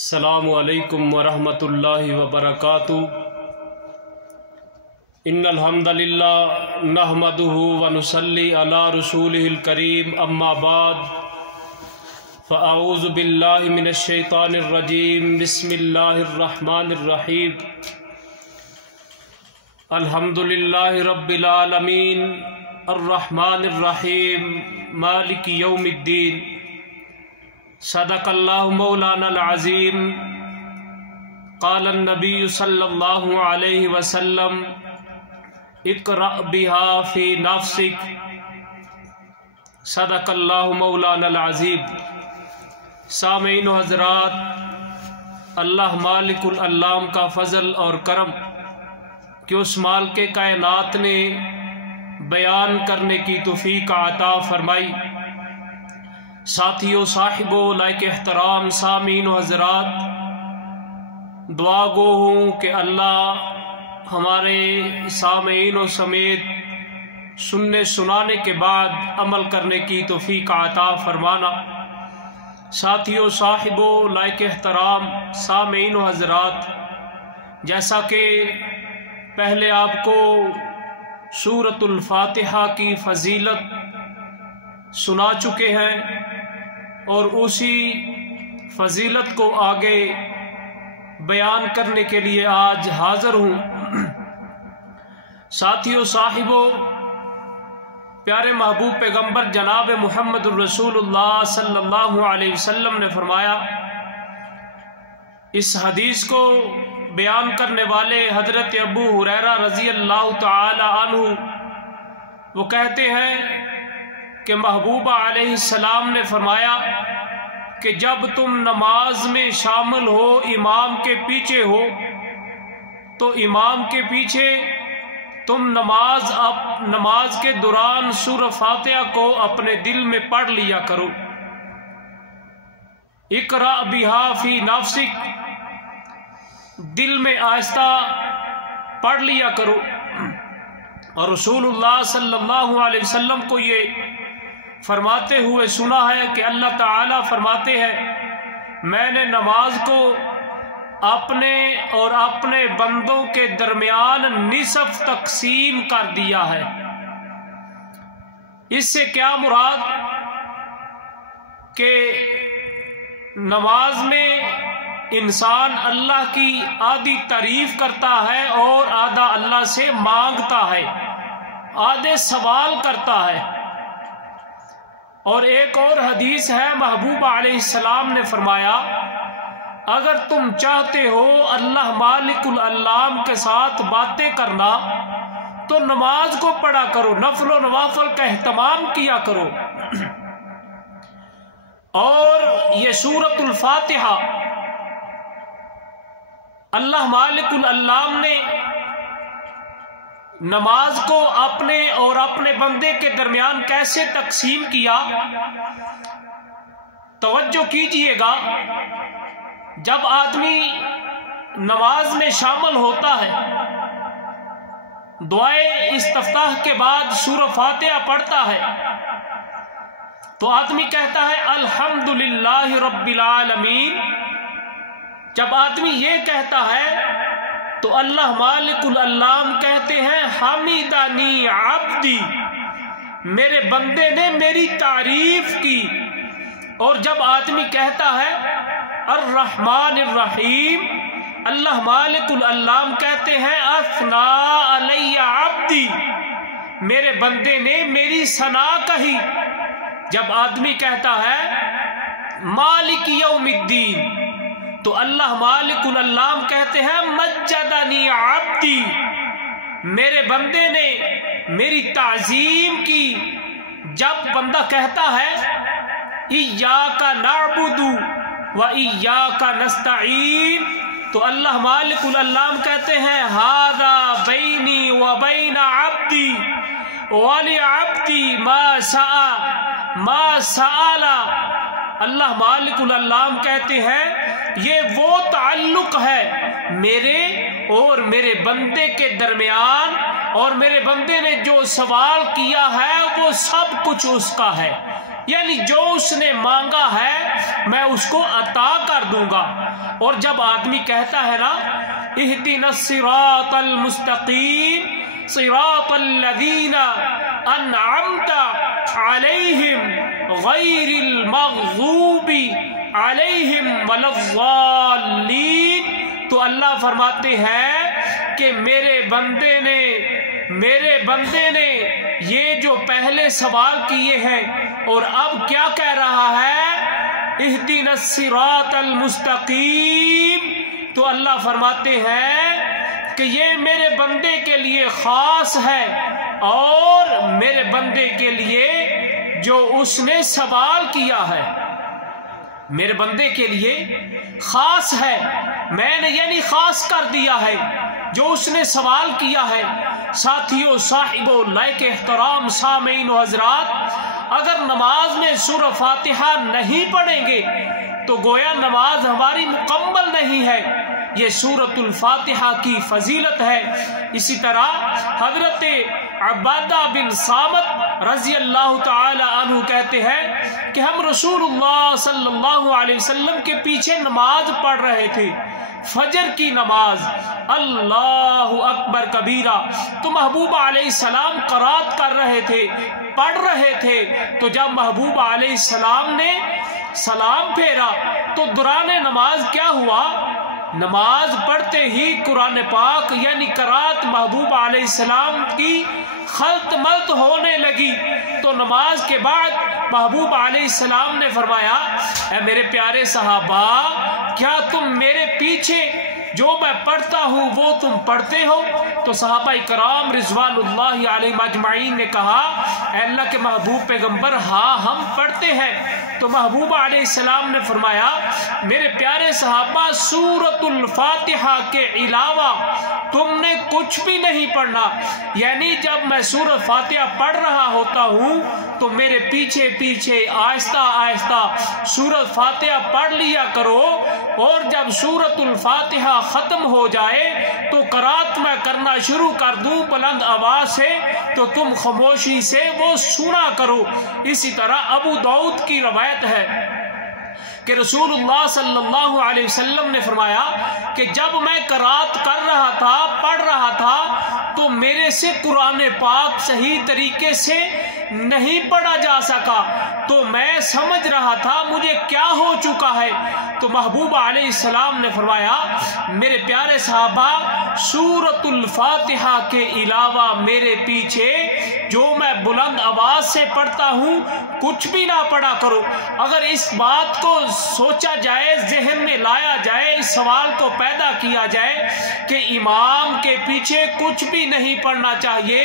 السلام علیکم ورحمۃ اللہ وبرکاتہ۔ ان الحمد للہ نحمدہ ونصلی علی رسولہ الکریم، اما بعد فاعوذ باللہ من الشیطان الرجیم، بسم اللہ الرحمن الرحیم۔ الحمد للہ رب العالمین الرحمن الرحیم مالک یوم الدین۔ صدق اللہ مولانا العظیم۔ قال النبی صلی اللہ علیہ وسلم اقرأ بها فی نفسک۔ صدق اللہ مولانا العظیم۔ سامعین و حضرات، اللہ مالک العلام کا فضل اور کرم کہ اس مالک کائنات نے بیان کرنے کی توفیق عطا فرمائی۔ ساتھیوں، صاحبوں، لائق احترام سامعین و حضرات، دعا گو ہوں کہ اللہ ہمارے سامعین و سمیت سننے سنانے کے بعد عمل کرنے کی توفیق عطا فرمانا۔ ساتھیوں، صاحبوں، لائق احترام سامعین و حضرات، جیسا کہ پہلے آپ کو سورۃ الفاتحہ کی فضیلت سنا چکے ہیں اور اسی فضیلت کو آگے بیان کرنے کے لیے آج حاضر ہوں۔ ساتھیوں، صاحبوں، پیارے محبوب پیغمبر جناب محمد الرسول اللہ صلی اللہ علیہ وسلم نے فرمایا، اس حدیث کو بیان کرنے والے حضرت ابو ہریرہ رضی اللہ تعالی عنہ وہ کہتے ہیں کہ محبوبہ علیہ السلام نے فرمایا کہ جب تم نماز میں شامل ہو، امام کے پیچھے ہو، تو امام کے پیچھے تم نماز کے دوران سورہ فاتحہ کو اپنے دل میں پڑھ لیا کرو۔ اقرأ بها فی نفسک، دل میں آہستہ پڑھ لیا کرو۔ اور رسول اللہ صلی اللہ علیہ وسلم کو یہ فرماتے ہوئے سنا ہے کہ اللہ تعالیٰ فرماتے ہیں، میں نے نماز کو اپنے اور اپنے بندوں کے درمیان نصف تقسیم کر دیا ہے۔ اس سے کیا مراد کہ نماز میں انسان اللہ کی آدھی تعریف کرتا ہے اور آدھا اللہ سے مانگتا ہے، آدھے سوال کرتا ہے۔ اور ایک اور حدیث ہے، محبوب علیہ السلام نے فرمایا، اگر تم چاہتے ہو اللہ مالک العلام کے ساتھ باتیں کرنا تو نماز کو پڑھا کرو، نفل و نوافل کا اہتمام کیا کرو۔ اور یہ سورۃ الفاتحہ اللہ مالک العلام نے نماز کو اپنے اور اپنے بندے کے درمیان کیسے تقسیم کیا، توجہ کیجئے گا۔ جب آدمی نماز میں شامل ہوتا ہے، دعائے استفتاح کے بعد سورہ فاتحہ پڑھتا ہے، تو آدمی کہتا ہے الحمدللہ رب العالمین۔ جب آدمی یہ کہتا ہے تو اللہ مالک العلام کہتے ہیں حمیدنی عبدی، میرے بندے نے میری تعریف کی۔ اور جب آدمی کہتا ہے الرحمن الرحیم، اللہ مالک العلام کہتے ہیں اثنا علی عبدی، میرے بندے نے میری ثنا کہی۔ جب آدمی کہتا ہے مالک یوم الدین، تو اللہ مالک العلام کہتے ہیں مجدنی عبدی، میرے بندے نے میری تعظیم کی۔ جب بندہ کہتا ہے ایاک نعبد و ایاک نستعین، تو اللہ مالک العلام کہتے ہیں ھذا بینی و بین عبدی ولعبدی ما سأل۔ اللہ مالک العلام کہتے ہیں یہ وہ تعلق ہے میرے اور میرے بندے کے درمیان، اور میرے بندے نے جو سوال کیا ہے وہ سب کچھ اس کا ہے، یعنی جو اس نے مانگا ہے میں اس کو عطا کر دوں گا۔ اور جب آدمی کہتا ہے نا اہدنا الصراط المستقیم صراط الذین انعمت علیہم غیر المغضوب علیہم ولا الضالین، تو اللہ فرماتے ہیں کہ میرے بندے نے یہ جو پہلے سوال کیے ہیں اور اب کیا کہہ رہا ہے اہدنا الصراط المستقیم، تو اللہ فرماتے ہیں کہ یہ میرے بندے کے لیے خاص ہے، اور میرے بندے کے لیے جو اس نے سوال کیا ہے میرے بندے کے لیے خاص ہے، میں نے یعنی خاص کر دیا ہے جو اس نے سوال کیا ہے۔ ساتھیوں، صاحبوں، لائق احترام سامعین و حضرات، اگر نماز میں سورہ فاتحہ نہیں پڑھیں گے تو گویا نماز ہماری مکمل نہیں ہے۔ یہ سورۃ الفاتحہ کی فضیلت ہے۔ اسی طرح حضرت عبادہ بن صامت رضی اللہ تعالی عنہ کہتے ہیں کہ ہم رسول اللہ صلی اللہ علیہ وسلم کے پیچھے نماز پڑھ رہے تھے، فجر کی نماز، اللہ اکبر کبیرہ، تو محبوب علیہ السلام قرات کر رہے تھے، پڑھ رہے تھے، تو جب محبوب علیہ السلام نے سلام پھیرا تو دوران نماز کیا ہوا، نماز پڑھتے ہی قرآن پاک یعنی قرات محبوب علیہ السلام کی خلط ملط ہونے لگی۔ تو نماز کے بعد محبوب علیہ السلام نے فرمایا اے میرے پیارے صحابہ، کیا تم میرے پیچھے جو میں پڑھتا ہوں وہ تم پڑھتے ہو؟ تو صحابہ کرام رضوان اللہ علیہم اجمعین نے کہا اے اللہ کے محبوب پیغمبر، ہاں ہم پڑھتے ہیں۔ تو محبوب علیہ السلام نے فرمایا میرے پیارے صحابہ، سورۃ الفاتحہ کے علاوہ تم نے کچھ بھی نہیں پڑھنا، یعنی جب میں سورۃ فاتحہ پڑھ رہا ہوتا ہوں تو میرے پیچھے پیچھے آہستہ آہستہ سورۃ فاتحہ پڑھ لیا کرو، اور جب سورۃ الفاتحہ ختم ہو جائے تو قرات میں کرنا شروع کر دوں بلند آواز سے، تو تم خاموشی سے وہ سنا کرو۔ اسی طرح ابو داؤد کی روایت ہے کہ رسول اللہ صلی اللہ علیہ وسلم نے فرمایا کہ جب میں قرات کر رہا تھا، پڑھ رہا تھا، تو میرے سے قرآن پاک صحیح طریقے سے نہیں پڑھا جا سکا، تو میں سمجھ رہا تھا مجھے کیا ہو چکا ہے۔ تو محبوب علیہ السلام نے فرمایا میرے پیارے صحابہ، سورۃ الفاتحہ کے علاوہ میرے پیچھے جو میں بلند آواز سے پڑھتا ہوں کچھ بھی نہ پڑھا کرو۔ اگر اس بات کو سوچا جائے، ذہن میں لایا جائے، اس سوال کو پیدا کیا جائے کہ امام کے پیچھے کچھ بھی نہیں پڑھنا چاہیے،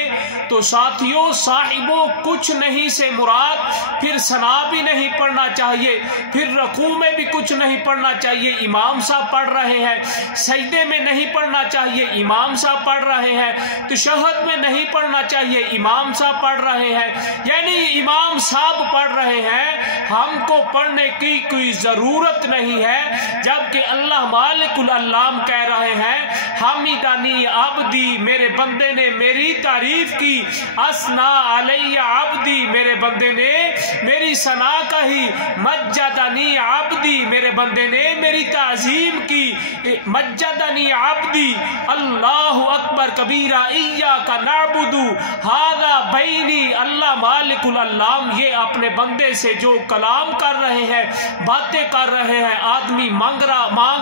تو ساتھیوں، صاحبوں، کچھ نہیں سے مراد پھر ثنا بھی نہیں پڑھنا چاہیے، پھر رکوع میں بھی کچھ نہیں پڑھنا چاہیے، امام صاحب پڑھ رہے ہیں، سجدے میں نہیں پڑھنا چاہیے، امام صاحب پڑھ رہے ہیں، تشہد میں نہیں پڑھنا چاہیے، امام صاحب پڑھ رہے ہیں، یعنی امام صاحب پڑھ رہے ہیں، ہم کو پڑھنے کی کوئی ضرورت نہیں ہے، جبکہ اللہ مالک العلام کہہ رہے ہیں حمدنی عبدی، میرے بندے نے میری تعریف کی، اثنا علی عبدی، میرے بندے نے میری ثنا کہی، مجدنی عبدی، میرے بندے نے میری تعظیم کی، مجدنی عبدی، اللہ اکبر کبیرہ، ایاک نعبد ھذا بینی، اللہ مالک العلام یہ اپنے بندے سے جو کلام کر رہے ہیں، باتیں کر رہے ہیں، آدمی مانگ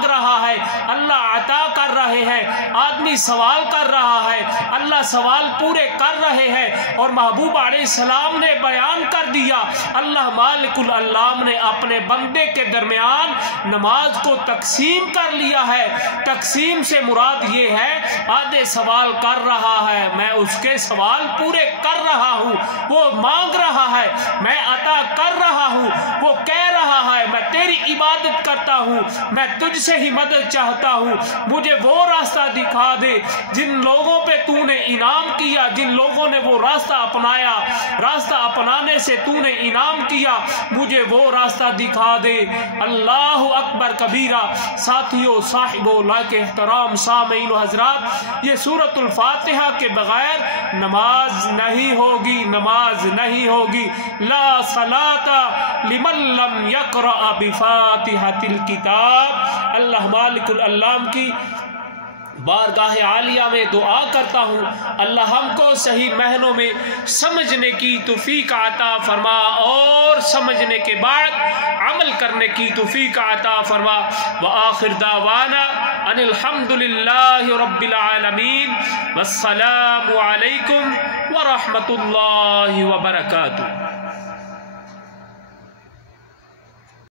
رہا ہے، اللہ عطا کر رہے ہیں، آدمی سوال کر رہا ہے، اللہ سوال پورے کر رہے ہیں، اور محبوب علیہ السلام نے بیان کر دیا، اللہ مالک العلام نے اپنے بندے کے درمیان نماز کو تقسیم کر لیا ہے۔ تقسیم سے مراد یہ ہے آدھے سوال کر رہا ہے، میں اس کے سوال پورے کر رہا ہوں، وہ مانگ رہا ہے، میں عطا کر رہا ہوں، وہ کہہ رہا ہے میں تیری عبادت کرتا ہوں، میں تجھ سے ہی مدد چاہتا ہوں، مجھے وہ راستہ دکھا دے جن لوگوں پہ تو نے انعام کیا، جن لوگوں نے وہ راستہ اپنایا، راستہ اپنانے سے تو نے انعام کیا، مجھے وہ راستہ دکھا دے۔ اللہ اکبر کبیرہ۔ ساتھیو، صاحبو، لائق احترام سامعین و حضرات، یہ سورۃ الفاتحہ کے بغیر نماز نہیں ہوگی، نماز نہیں ہوگی۔ لا صلاۃ لمن لم یقرأ بفاتحۃ الکتاب۔ اللہ مالک الالام کی بارگاہ عالیہ میں دعا کرتا ہوں، اللہ ہم کو صحیح معنوں میں سمجھنے کی توفیق عطا فرما اور سمجھنے کے بعد عمل کرنے کی توفیق عطا فرما۔ وآخر دعوانا ان الحمد للہ رب العالمین، والسلام علیکم ورحمۃ اللہ وبرکاتہ۔